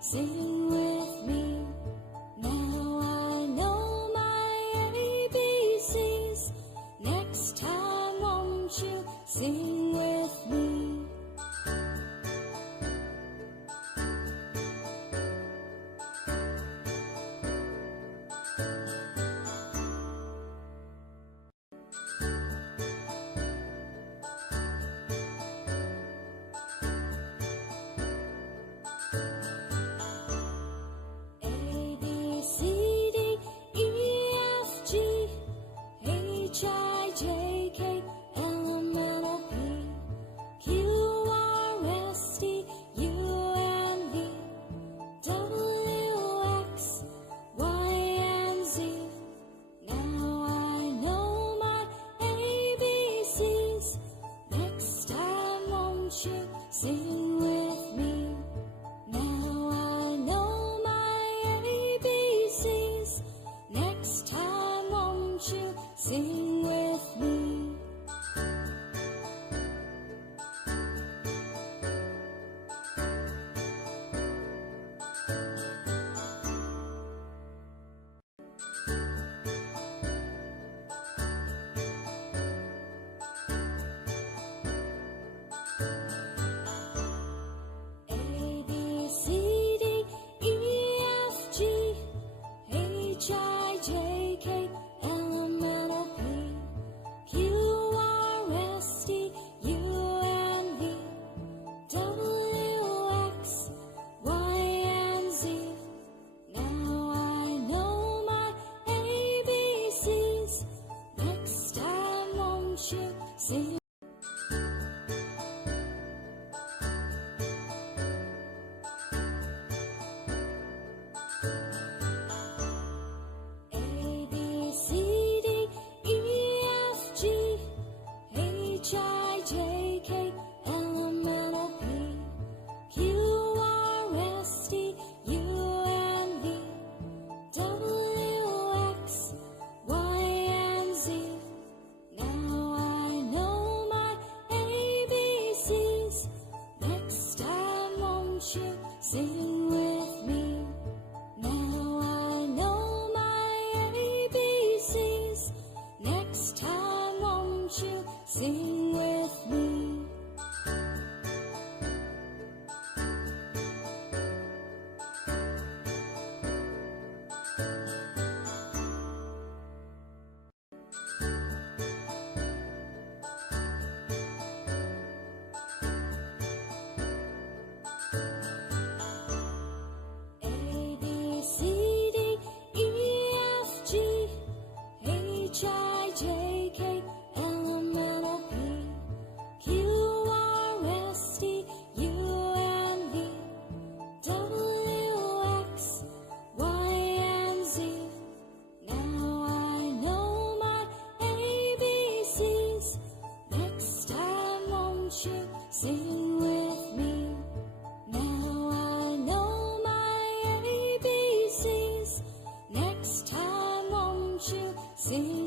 Sing with me. Now I know my ABCs. Next time, won't you sing with me? Sing with me. Now I know my ABCs. Next time, won't you sing with me? Sing. A, B, C, D, E, F, G, H, I, J, K, L, M, N, O, P, Q, R, S, T, U, N, V, W, X, Y, and Z. Now I know my ABCs. Next time, won't you sing with me? Now I know my ABCs. Next time, won't you sing with me? Sing with me. Now I know my ABCs. Next time, won't you sing?